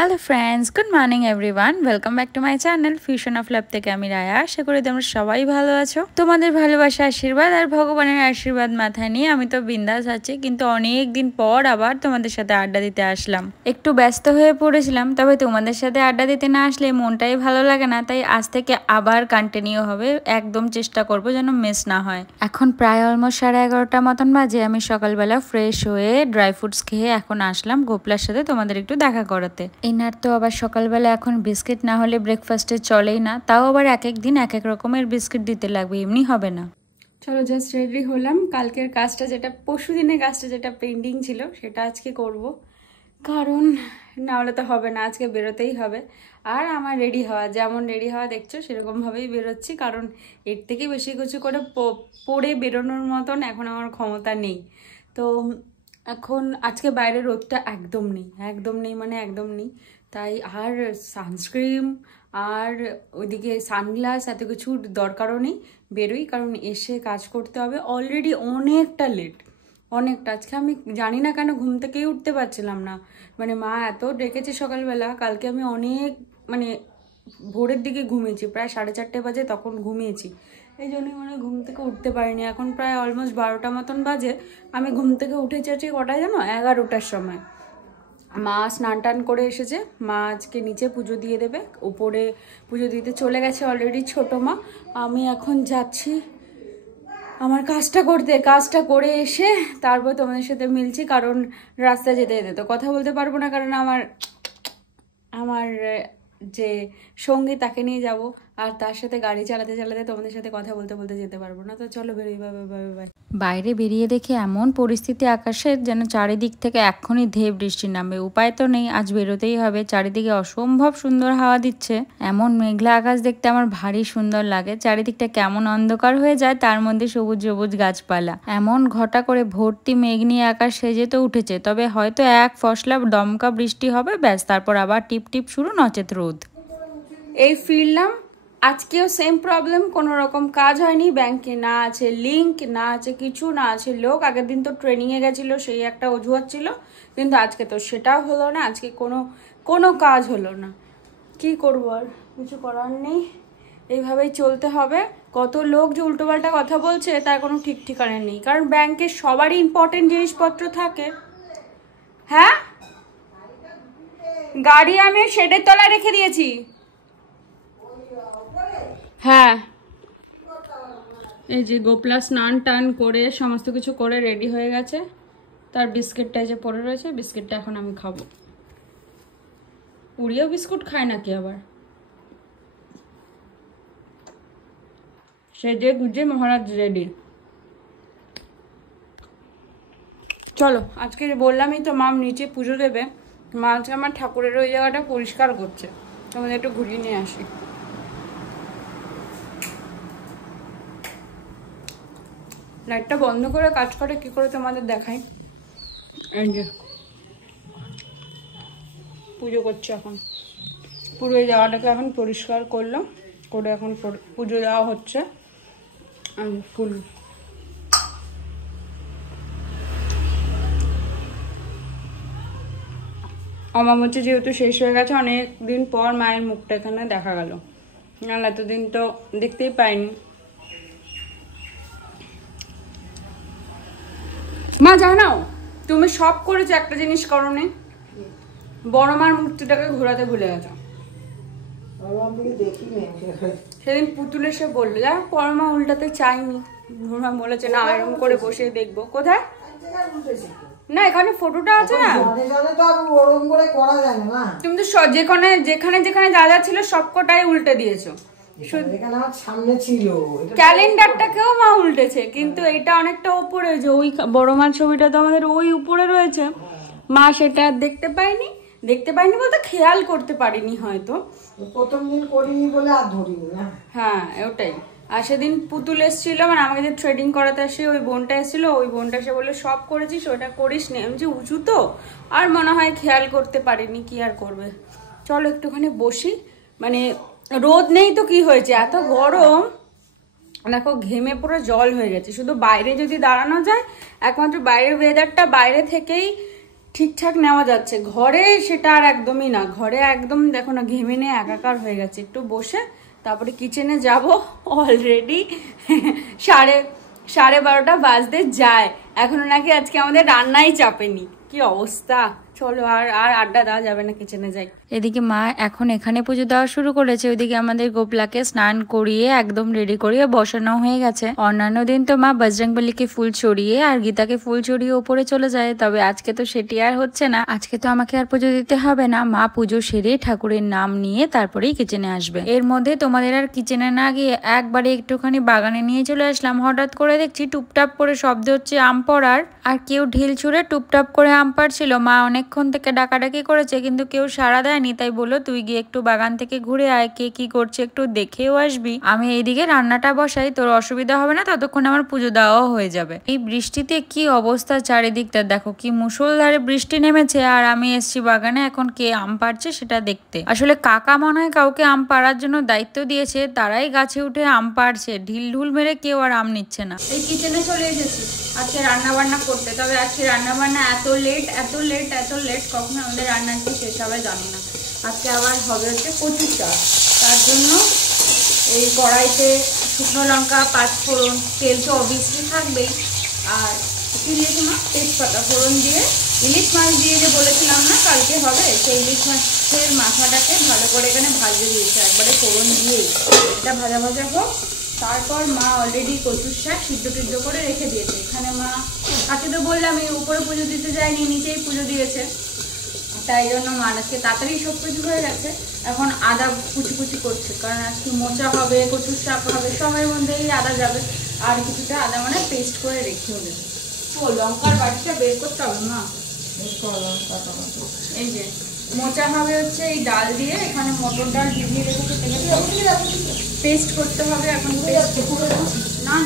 Hello friends, good morning everyone. Welcome back to my channel fusion of love থেকে আমি রায়া। আশা করি তোমরা সবাই ভালো আছো। তোমাদের ভালোবাসা, আশীর্বাদ আর ভগবানের আশীর্বাদ মাথায় নিয়ে আমি তো বিন্দাস আছি, কিন্তু অনেক দিন পর আবার তোমাদের সাথে আড্ডা দিতে আসলাম। একটু ব্যস্ত হয়ে পড়েছিলাম, তবে তোমাদের সাথে আড্ডা দিতে না আসলে মনটাই ভালো লাগে না। তাই আজ থেকে আবার কন্টিনিউ হবে, একদম চেষ্টা করবো যেন মিস না হয়। এখন প্রায় অলমোস্ট 11:30 মতন বাজে। আমি সকালবেলা ফ্রেশ হয়ে ড্রাই ফ্রুটস খেয়ে এখন আসলাম গোপলার সাথে তোমাদের একটু দেখা করাতে। এনার তো আবার সকালবেলা এখন বিস্কিট না হলে ব্রেকফাস্টে চলেই না, তাও আবার এক এক দিন এক এক রকমের বিস্কিট দিতে লাগবে, এমনি হবে না। চলো জাস্ট রেডি হলাম। কালকের কাজটা যেটা, পরশু দিনের কাজটা যেটা পেন্ডিং ছিল সেটা আজকে করব, কারণ না হলে তো হবে না, আজকে বেরোতেই হবে। আর আমার রেডি হওয়া, যেমন রেডি হওয়া দেখছো সেরকমভাবেই বেরোচ্ছি, কারণ এর থেকে বেশি কিছু করে পরে বেরোনোর মতন এখন আমার ক্ষমতা নেই। তো এখন আজকে বাইরে রোদটা একদম নেই মানে একদম নেই। তাই আর সানস্ক্রিন আর ওইদিকে সানগ্লাস এত কিছু দরকারও নেই, বেরোই, কারণ এসে কাজ করতে হবে। অলরেডি অনেকটা লেট, অনেকটা। আজকে আমি জানি না কেন ঘুম থেকেই উঠতে পারছিলাম না, মানে মা এত ডেকেছে সকালবেলা। কালকে আমি অনেক ভোরের দিকে ঘুমিয়েছি, প্রায় 4:30 বাজে তখন ঘুমিয়েছি, এই জন্যই মানে ঘুম থেকে উঠতে পারিনি। এখন প্রায় অলমোস্ট 12টা মতন বাজে। আমি ঘুম থেকে উঠেছি আজকে কটায় জানো? 11টার সময়। মা স্নান টান করে এসেছে, মা আজকে নিচে পুজো দিয়ে দেবে, উপরে পুজো দিতে চলে গেছে অলরেডি ছোটো মা। আমি এখন যাচ্ছি আমার কাজটা করতে, কাজটা করে এসে তারপর তোমাদের সাথে মিলছি, কারণ রাস্তায় যেতে যেতে তো কথা বলতে পারবো না, কারণ আমার যে সঙ্গী তাকে নিয়ে যাব, আর তার সাথে গাড়ি চালাতে চালাতে তোমাদের সাথে কথা বলতে বলতে যেতে পারবো না। তো চলো বেরোই, বাই। বাইরে বেরিয়ে দেখে এমন পরিস্থিতি আকাশের, যেন চারিদিক থেকে এক্ষুনি ধেয়ে বৃষ্টি নামবে। উপায় তো নেই, আজ বেরোতেই হবে। চারিদিকে অসম্ভব সুন্দর হাওয়া দিচ্ছে। এমন মেঘলা আকাশ দেখতে আমার ভারী সুন্দর লাগে। চারিদিকটা কেমন অন্ধকার হয়ে যায়, তার মধ্যে সবুজ সবুজ গাছপালা। এমন ঘটা করে ভর্তি মেঘ নিয়ে আকাশ সেজে তো উঠেছে, তবে হয়তো এক ফসলা দমকা বৃষ্টি হবে, ব্যাস, তারপর আবার টিপ টিপ শুরু, নচেত রোদ। এই ফিরলাম, আজকেও সেম প্রবলেম, কোনো রকম কাজ হয়নি। ব্যাংকে না আছে লিঙ্ক, না আছে কিছু, না আছে লোক। আগের দিন তো ট্রেনিংয়ে গেছিলো, সেই একটা অজুহাত ছিল, কিন্তু আজকে তো সেটাও হলো না। আজকে কোনো কাজ হলো না। কি করব, আর কিছু করার নেই, এইভাবেই চলতে হবে। কত লোক যে উল্টোপাল্টা কথা বলছে তার কোনো ঠিক ঠিকানা নেই, কারণ ব্যাংকে সবারই ইম্পর্টেন্ট জিনিসপত্র থাকে। হ্যাঁ, গাড়ি আমি শেডের তলায় রেখে দিয়েছি। হ্যাঁ, এই যে গোপলা স্নান টান করে সমস্ত কিছু করে রেডি হয়ে গেছে। তার বিস্কিটটা যে পড়ে রয়েছে, বিস্কিটটা এখন আমি খাবো। উড়িও বিস্কুট খায় নাকি আবার? সেজে গুজে মহারাজ রেডি। চলো, আজকে বললামই তো মাম নিচে পুজো দেবে। মা আজকে আমার ঠাকুরের ওই জায়গাটা পরিষ্কার করছে, তোমাদের একটু ঘুরিয়ে নিয়ে আসি। লাইটটা বন্ধ করে কাজ করে কি করে তোমাদের দেখাই। এই যে পুজো করছে এখন, পুরো এই জায়গাটাকে এখন পরিষ্কার করলাম, করে এখন পুজো দেওয়া হচ্ছে। ফুল অমাবস্যা যেহেতু শেষ হয়ে গেছে, অনেক দিন পর মায়ের মুখটা এখানে দেখা গেল, নাহলে এতদিন তো দেখতেই পাইনি। মা জানাও, তুমি সব করেছো, একটা জিনিস করো নি, বড় মার মূর্তিটাকে ঘোরাতে ভুলে গেছো। সেদিন পুতুল এসে বললো, যা বড় মা উল্টাতে চাইনি, মা বলেছে না এরকম করে বসে দেখবো। কোথায়? না, এখানে ফটোটা আছে না, তুমি তো যেখানে যেখানে যা যা ছিল সবকটাই উল্টে দিয়েছো। ক্যালেন্ডারটাকেও মা উল্টেছে, কিন্তু এটা অনেকটা উপরে, যে ওই বড় মার ছবিটা তো আমাদের ওই উপরে রয়েছে, মা সেটা দেখতে পাইনি বলতে খেয়াল করতে পারিনি, হয়তো প্রথম দিন করিনি বলে আর ধরিনি না। হ্যাঁ, ওটাই। আর সেদিন পুতুল এসেছিল, মানে আমাকে যে থ্রেডিং করাতে আসে ওই বোনটা এসেছিল, ওই বোনটা এসে বললো সব করেছিস, ওটা করিস নি। আমি যে উঁচু তো, আর মনে হয় খেয়াল করতে পারিনি, কি আর করবে। চলো একটুখানি বসি, মানে রোদ নেই তো কি হয়েছে, এত গরম, দেখো ঘেমে পুরো জল হয়ে গেছে। শুধু বাইরে যদি দাঁড়ানো যায়, একমাত্র বাইরের ওয়েদারটা বাইরে থেকেই ঠিকঠাক নেওয়া যাচ্ছে। ঘরে সেটা আর একদমই না, ঘরে একদম দেখো না ঘেমে নিয়ে একাকার হয়ে গেছে। একটু বসে তারপরে কিচেনে যাব। অলরেডি 12:30 বাজতে যায়, এখনো নাকি আজকে আমাদের রান্নাই চাপেনি। কি অবস্থা! চলো আর আড্ডা দেওয়া যাবে না, কিচেনে যাই। এদিকে মা এখন এখানে পুজো দেওয়া শুরু করেছে, ওইদিকে আমাদের গোপলাকে স্নান করিয়ে একদম রেডি করিয়ে বসানো হয়ে গেছে। অন্যান্য দিন তো মা বজরংবলীকে ফুল চড়িয়ে আর গীতাকে ফুল চড়িয়ে উপরে চলে যায়, তবে আজকে তো সেটি আর হচ্ছে না। আজকে তো আমাকে আর পুজো দিতে হবে না, মা পুজো সেরে ঠাকুরের নাম নিয়ে তারপরেই কিচেনে আসবে। এর মধ্যে তোমাদের আর কিচেনে না গিয়ে একবারে একটুখানি বাগানে নিয়ে চলে আসলাম। হঠাৎ করে দেখছি টুপটাপ করে শব্দ হচ্ছে আম পড়ার, আর কেউ ঢিল ছুঁড়ে টুপটাপ করে আম পাড়ছিল। মা অনেকক্ষণ থেকে ডাকাডাকি করেছে কিন্তু কেউ সাড়া দেয়নি, তাই বললো তুই গিয়ে একটু বাগান থেকে ঘুরে আয়, কে কি করছে একটু দেখেও আসবি। আমি এইদিকে রান্নাটা বসাই, তোর অসুবিধা হবে না, ততক্ষণ আমার পুজো দেওয়াও হয়ে যাবে। এই বৃষ্টিতে কি অবস্থা চারিদিকটা দেখো, কি মুষলধারে বৃষ্টি নেমেছে, আর আমি এসছি বাগানে এখন কে আম পাড়ছে সেটা দেখতে। আসলে কাকা মনে হয় কাউকে আম পাড়ার জন্য দায়িত্ব দিয়েছে, তারাই গাছে উঠে আম পাড়ছে, ঢিল ঢুল মেরে কেউ আর আম নিচ্ছে না। এই কিচেনে চলে এসেছি আজকে রান্না বান্না করতে, তবে আজকে রান্না বান্না এত লেট কখনো আমাদের রান্না কি শেষ হবে জানি না। আজকে আবার হবে হচ্ছে কচুর শাক, তার জন্য এই কড়াইতে শুকনো লঙ্কা, পাঁচফোড়ন, তেল তো অবভিয়াসলি থাকবেই, আর কি দিয়েছি মা, তেজপাতা ফোড়ন দিয়ে ইলিশ মাছ দিয়ে যে বলেছিলাম না কালকে হবে, সেই ইলিশ মাছের মাথাটাকে ভালো করে এখানে ভাজে দিয়েছে একবারে ফোড়ন দিয়েই। এটা ভাজা ভাজা হোক, তারপর মা অলরেডি কচুর শাক সিদ্ধ করে রেখে দিয়েছে। এখানে মা আজকে তো বললাম এই উপরে পুজো দিতে যায়নি, নিচেই পুজো দিয়েছে, তাই জন্য মা আজকে তাড়াতাড়ি সব কিছু হয়ে গেছে। এখন আদা কুচি করছে, কারণ আজকে মোচা হবে, কচুর শাক হবে, সবের মধ্যেই আদা যাবে, আর কিছুটা আদা মানে পেস্ট করে রেখেও দেবে। ও লঙ্কার বাটিটা বের করতে হবে মা, এই যে মোচা হবে হচ্ছে এই ডাল দিয়ে, এখানে মটর ডাল ভিজিয়ে রেখে পেস্ট করতে হবে। এখন পেস্ট না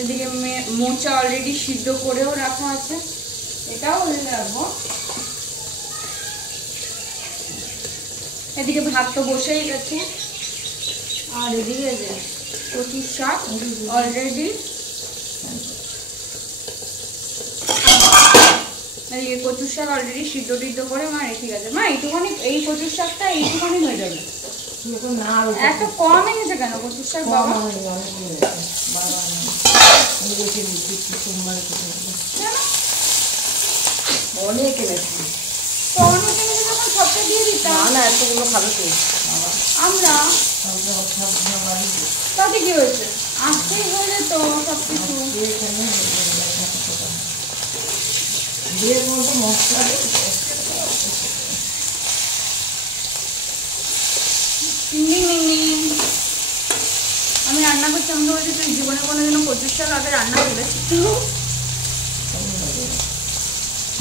এদিকে মোচা অলরেডি সিদ্ধ করেও রাখা আছে, এটাও রাখবো। এদিকে ভাত তো বসেই গেছে, আর এদিকে যে কচুর শাক অলরেডি, এদিকে কচুর শাক অলরেডি সিদ্ধ করে মা রেখে গেছে। মা এইটুখানি, এই কচুর শাকটা এইটুখানি হয়ে যাবে, এত কম এনেছে কেন কচুর শাক বাবা? অনেক এনেছি, তো অনেক এনেছে যখন সবটা দিয়ে দিতাম না, এতগুলো খাবে তো আমরা, তাতে কি হয়েছে, আসতেই হয়ে যেত সবকিছু। আমি রান্না করছি, আমাকে বলছি তুই জীবনে কোনোদিনও কচুর শাক আগে রান্না করেছিস?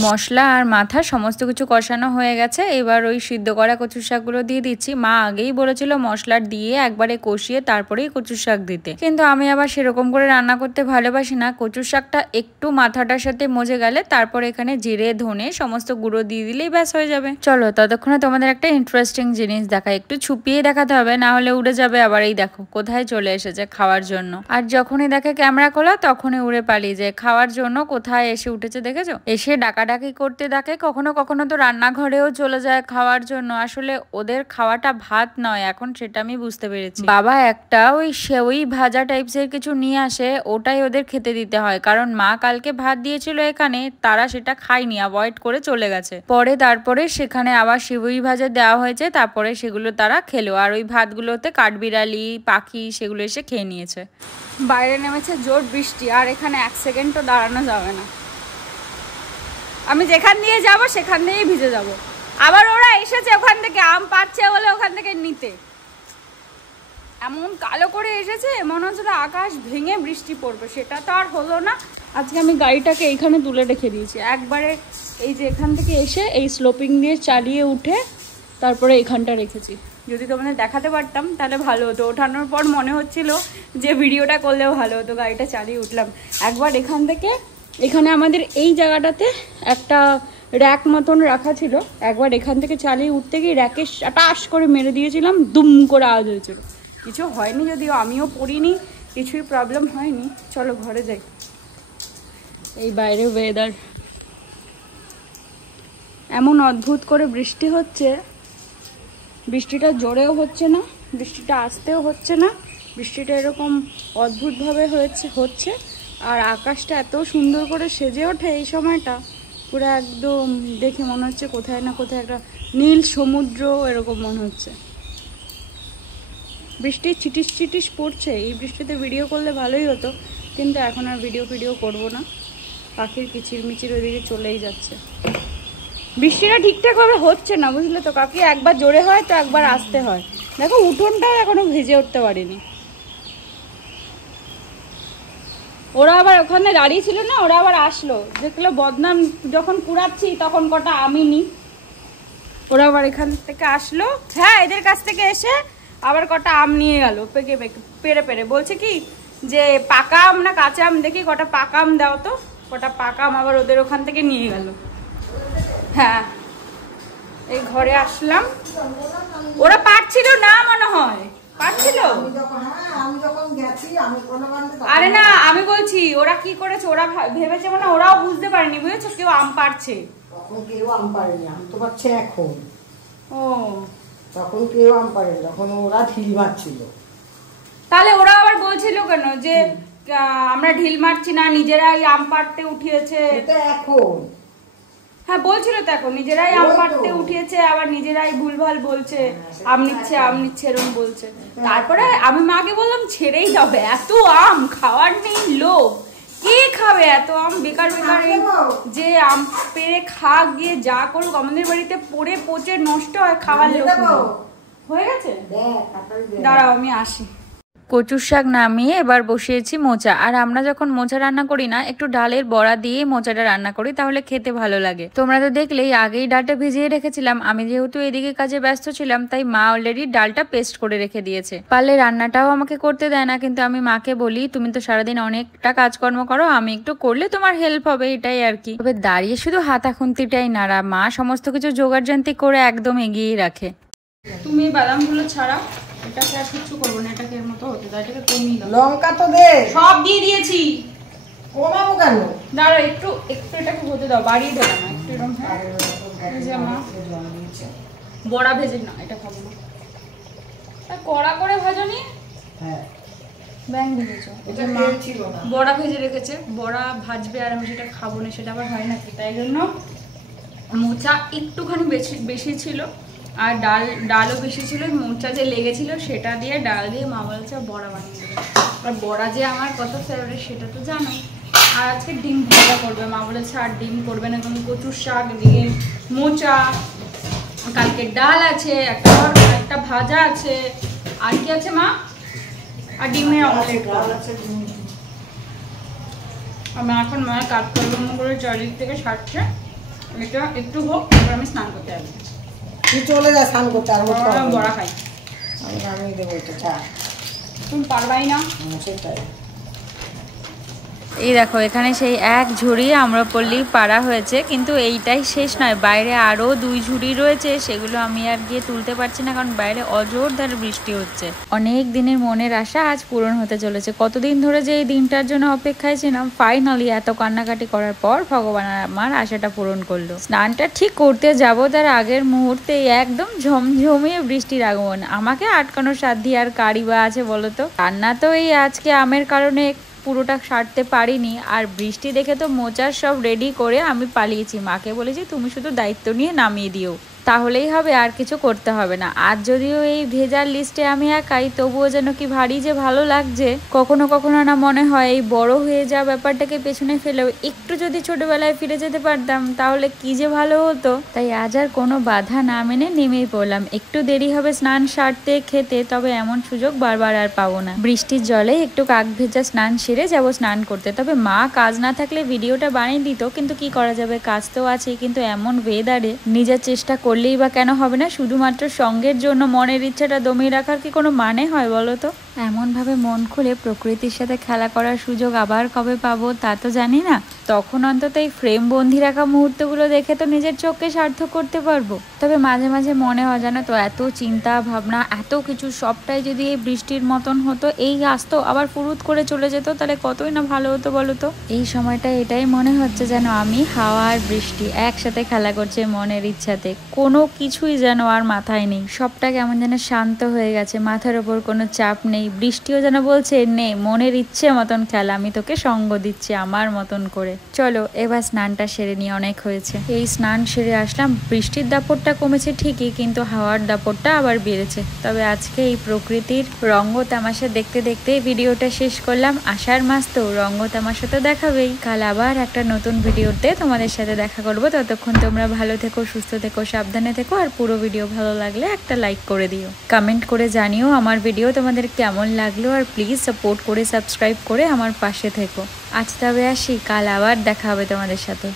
মশলা আর মাথা সমস্ত কিছু কষানো হয়ে গেছে, এবার ওই সিদ্ধ করা কচুর শাকগুলো দিয়ে দিচ্ছি। মা আগেই বলেছিল মশলা দিয়ে একবারে কষিয়ে তারপরেই কচুর শাক দিতে, কিন্তু আমি আবার সেরকম করে রান্না করতে ভালোবাসি না। কচুর শাকটা একটু মাথাটার সাথে মজে গেলে তারপর এখানে জিরে ধনে সমস্ত গুঁড়ো দিয়ে দিলেই ব্যাস হয়ে যাবে। চলো ততক্ষণে তোমাদের একটা ইন্টারেস্টিং জিনিস দেখা, একটু ছুপিয়ে দেখাতে হবে, না হলে উড়ে যাবে আবার। এই দেখো কোথায় চলে এসেছে খাওয়ার জন্য, আর যখনই দেখে ক্যামেরা খোলা তখনই উড়ে পালিয়ে যায় খাওয়ার জন্য। কোথায় এসে উঠেছে দেখেছো, এসে ডাকাডাকি করতে ডাকে, কখনো কখনো তো রান্নাঘরেও চলে যায় খাওয়ার জন্য। আসলে ওদের খাওয়াটা ভাত নয় এখন, সেটা আমি বুঝতে পেরেছি। বাবা একটা ওই সেওই ভাজা টাইপসের কিছু নিয়ে আসে, ওটাই ওদের খেতে দিতে হয়, কারণ মা কালকে ভাত দিয়েছিল এখানে, তারা সেটা খায়নি, অ্যাভয়েড করে চলে গেছে। পরে তারপরে সেখানে আবার সেওই ভাজা দেওয়া হয়েছে, তারপরে সেগুলো তারা খেলো, আর ওই ভাতগুলোতে কাঠবিড়ালি পাখি সেগুলো এসে খেয়ে নিয়েছে। বাইরে নেমেছে জোর বৃষ্টি, আর এখানে 1 সেকেন্ডও দাঁড়ানো যাবে না। আমি যেখান দিয়ে যাব সেখান দিয়েই ভিজে যাব। আবার ওরা এসেছে ওখান থেকে আম পাচ্ছে বলে ওখান থেকে নিতে, এমন কালো করে এসেছে মনে হচ্ছে আকাশ ভেঙে বৃষ্টি পড়বে, সেটা তো আর হলো না। আজকে আমি গাড়িটাকে এইখানে তুলে রেখে দিয়েছি, একবারে এই যে এখান থেকে এসে এই স্লোপিং দিয়ে চালিয়ে উঠে তারপরে এখানটা রেখেছি। যদি তোমাদের দেখাতে পারতাম তাহলে ভালো হতো। ওঠানোর পর মনে হচ্ছিল যে ভিডিওটা করলেও ভালো হতো। গাড়িটা চালিয়ে উঠলাম একবার এখান থেকে, এখানে আমাদের এই জায়গাটাতে একটা র্যাক মতন রাখা ছিল, একবার এখান থেকে চালিয়ে উঠতে গিয়ে র্যাকে টাস করে মেরে দিয়েছিলাম, দুম করে আওয়াজ হয়েছিল। কিছু হয়নি, যদিও আমিও পড়িনি, কিছুই প্রবলেম হয়নি। চলো ঘরে যাই। এই বাইরে ওয়েদার এমন অদ্ভুত করে বৃষ্টি হচ্ছে, বৃষ্টিটা জোরেও হচ্ছে না, বৃষ্টিটা আসতেও হচ্ছে না, বৃষ্টিটা এরকম অদ্ভুতভাবে হচ্ছে। আর আকাশটা এত সুন্দর করে সেজে ওঠে এই সময়টা, পুরো একদম দেখে মনে হচ্ছে কোথায় না কোথায় একটা নীল সমুদ্র এরকম মনে হচ্ছে। বৃষ্টি চিটিস চিটিস পড়ছে, এই বৃষ্টিতে ভিডিও করলে ভালোই হতো, কিন্তু এখন আর ভিডিও করবো না। পাখির কিচিরমিচির ওইদিকে চলেই যাচ্ছে। বৃষ্টিটা ঠিকঠাকভাবে হচ্ছে না, বুঝলে তো কাকি, একবার জোরে হয় তো একবার আসতে হয়। দেখো উঠোনটাও এখনো ভেজে উঠতে পারিনি। ওরা আবার ওখানে দাঁড়িয়ে ছিল না, ওরা আবার আসলো, দেখলো বদনাম যখন কুড়াচ্ছি তখন কটা আমি নি, ওরা আবার এখান থেকে আসলো। হ্যাঁ, এদের কাছ থেকে এসে আবার কটা আম নিয়ে গেল পেরে পেরে। বলছে কি যে পাকা আম না কাঁচা আম, দেখি কটা পাকা আম দাও তো। কটা পাকা আম আবার ওদের ওখান থেকে নিয়ে গেল। হ্যাঁ, এই ঘরে আসলাম। ওরা পারছিল না মনে হয়, পারছিল। আরে না, আমি বলছি ওরা কি করেছে, ওরা ভেবেছে মানে ওরাও বুঝতে পারেনি, বুঝেছো, কেউ আম পারছে। তখন কেউ আম পারেনি, আম তো পাচ্ছে এখন। ও, তখন কেউ আম পারেনি, তখন ওরা ঢিল মারছিল। তাহলে ওরা আবার বলছিল কেন যে আমরা ঢিল মারছি না, নিজেরাই আম পাড়তে উঠিয়েছে। এখন হ্যাঁ বলছিল তো, এখন নিজেরাই আম পাড়তে উঠিয়েছে, আবার নিজেরাই ভুলভাল বলছে, আম নিচ্ছে এরকম বলছে। তারপরে আমি মাকে বললাম ছেড়েই যাবে, এত আম খাওয়ার নেই লোক, কে খাবে এত আম, বেকার যে আম পেরে খা গিয়ে যা করুক, আমাদের বাড়িতে পড়ে পচে নষ্ট হয়, খাওয়ার লোক হয়ে গেছে। দাঁড়াও আমি আসি। কচুর শাক নামিয়ে এবার বসিয়েছি মোচা। আর আমরা যখন মোচা রান্না করি না, একটু ডালের বড়া দিয়ে মোচাটা রান্না করি, তাহলে খেতে ভালো লাগে। তোমরা তো দেখলেই আগেই ডালটা ভিজিয়ে রেখেছিলাম। আমি যেহেতু এদিকে কাজে ব্যস্ত ছিলাম, তাই মা অলরেডি ডালটা পেস্ট করে রেখে দিয়েছে। পারলে রান্নাটাও আমাকে করতে দেয় না, কিন্তু আমি মাকে বলি তুমি তো সারাদিন অনেকটা কাজকর্ম করো, আমি একটু করলে তোমার হেল্প হবে, এটাই আর কি। তবে দাঁড়িয়ে শুধু হাতা খুন্তিটাই নাড়া, মা সমস্ত কিছু জোগাড়যন্ত্রী করে একদম এগিয়েই রাখে। তুমি বাদামগুলো ছাড়া, এটাকে আর কিছু করবো না, এটাকে এর মতো হতে দাও, এটাকে কমিয়ে দাও। লঙ্কা তো দে, সব দিয়ে দিয়েছি। কমাবো কেন? দাঁড়াও একটু এটাকে হতে দাও, বাড়িয়ে দেবো না একটু এরকম। বড়া ভেজে না, এটা খাবো না, কড়া করে ভাজনি। হ্যাঁ, ব্যাং ভেজেছো, এটা মা বড়া ভেজে রেখেছে, বড়া ভাজবে আর আমি সেটা খাবো না, সেটা আবার হয় নাকি, তাই জন্য মোচা একটুখানি বেশি ছিল, আর ডালও বেশি ছিল। মোচা যে লেগেছিল সেটা দিয়ে ডাল দিয়ে মা বলছে বড়া বানিয়ে দেবে। আর বড়া যে আমার কত ফেভারিট সেটা তো জানো। আর আজকে ডিম ভাজা করবে, মা বলেছে আর ডিম করবে না, তুমি কচুর শাক, ডিম, মোচা, কালকে ডাল আছে, একটা ভাজা আছে, আর কি আছে মা, আর ডিমের অমলেট আছে। আমি এখন মায়ের কাজকর্ম করে চারিদিক থেকে সারছে, এটা একটু হোক, তারপর আমি স্নান করতে যাবো। তুই চলে যা স্নান করতে, আর বড়া খাই আমি দেবো এটা, চা তুমি পারবাই না। সেটাই। এই দেখো এখানে সেই এক ঝুড়ি আম্রপল্লী পাড়া হয়েছে, কিন্তু এইটাই শেষ নয়, বাইরে আরো 2 ঝুড়ি রয়েছে, সেগুলো আমি আর গিয়ে তুলতে পারছি না, কারণ বাইরে অজোরদার বৃষ্টি হচ্ছে। অনেক দিনের মনের আশা আজ পূরণ হতে চলেছে। কতদিন ধরে যে এই দিনটার জন্য অপেক্ষায় ছিলাম, ফাইনালি এত কান্নাকাটি করার পর ভগবান আমার আশাটা পূরণ করলো। স্নানটা ঠিক করতে যাব, তার আগের মুহূর্তে একদম ঝমঝমিয়ে বৃষ্টির আগমন। আমাকে আটকানোর সাধ্য আর কারি বা আছে বলতো। রান্না তো এই আজকে আমের কারণে পুরোটা সারতে পারিনি, আর বৃষ্টি দেখে তো মোচার সব রেডি করে আমি পালিয়েছি। মাকে বলেছি তুমি শুধু দায়িত্ব নিয়ে নামিয়ে দিও, তাহলেই হবে, আর কিছু করতে হবে না। আজ যদিও এই ভেজার লিস্টে আমি একাই, তবুও যেন কি ভারী যে ভালো লাগছে। কখনো কখনো না মনে হয় এই বড় হয়ে যাওয়া ব্যাপারটাকে পেছনে ফেলেও একটু যদি ছোটবেলায় ফিরে যেতে পারতাম, তাহলে কি যে ভালো হতো। তাই আজ আর কোনো বাধা না মেনে নেমেই পড়লাম। একটু দেরি হবে স্নান সারতে খেতে, তবে এমন সুযোগ বারবার আর পাবো না। বৃষ্টির জলে একটু কাক ভেজা স্নান সেরে যাবো স্নান করতে। তবে মা কাজ না থাকলে ভিডিওটা বানিয়ে দিত, কিন্তু কি করা যাবে, কাজ তো আছে। কিন্তু এমন ওয়েদারে নিজের চেষ্টা করলেই বা কেন হবে না, শুধুমাত্র সঙ্গের জন্য মনের ইচ্ছাটা দমিয়ে রাখার কি কোনো মানে হয় বলো তো। এমনভাবে মন খুলে প্রকৃতির সাথে খেলা করার সুযোগ আবার কবে পাবো তা তো জানি না। তখন অন্তত এই ফ্রেম বন্দি রাখা মুহূর্তগুলো দেখে তো নিজের চোখকে সার্থক করতে পারবো। তবে মাঝে মাঝে মনে হয় জানো তো, এত চিন্তা ভাবনা এত কিছু সবটাই যদি এই বৃষ্টির মতন হতো, এই আসতো আবার ফুরুত করে চলে যেত, তাহলে কতই না ভালো হতো বলো তো। এই সময়টা এটাই মনে হচ্ছে যেন আমি, হাওয়া আর বৃষ্টি একসাথে খেলা করছে মনের ইচ্ছাতে। কোনো কিছুই যেন আর মাথায় নেই, সবটা কেমন যেন শান্ত হয়ে গেছে, মাথার ওপর কোনো চাপ নেই। বৃষ্টিও যেন বলছে নে মনের ইচ্ছে মতন খেলা, আমি তোকে সঙ্গ দিচ্ছি আমার মতন করে। চলো এবার স্নানটা সেরে নিয়ে, অনেক হয়েছে। এই স্নান সেরে আসলাম, বৃষ্টির দাপটটা কমেছে ঠিকই, কিন্তু হাওয়ার দাপটটা আবার বেড়েছে। তবে আজকে এই প্রকৃতির রঙ্গ তামাশা দেখতে দেখতে ভিডিওটা শেষ করলাম। আষাঢ় মাস তো রঙ্গ তামাশা তো দেখাবেই। কাল আবার একটা নতুন ভিডিওতে তোমাদের সাথে দেখা করবো। ততক্ষণ তোমরা ভালো থেকো, সুস্থ থেকো, সাবধানে থেকো। আর পুরো ভিডিও ভালো লাগলে একটা লাইক করে দিও, কমেন্ট করে জানিও আমার ভিডিও তোমাদের কেমন লাগলো। আর প্লিজ সাপোর্ট করে সাবস্ক্রাইব করে আমার পাশে থেকো। আজ তবে আসি, কাল আবার দেখা হবে তোমাদের সাথে।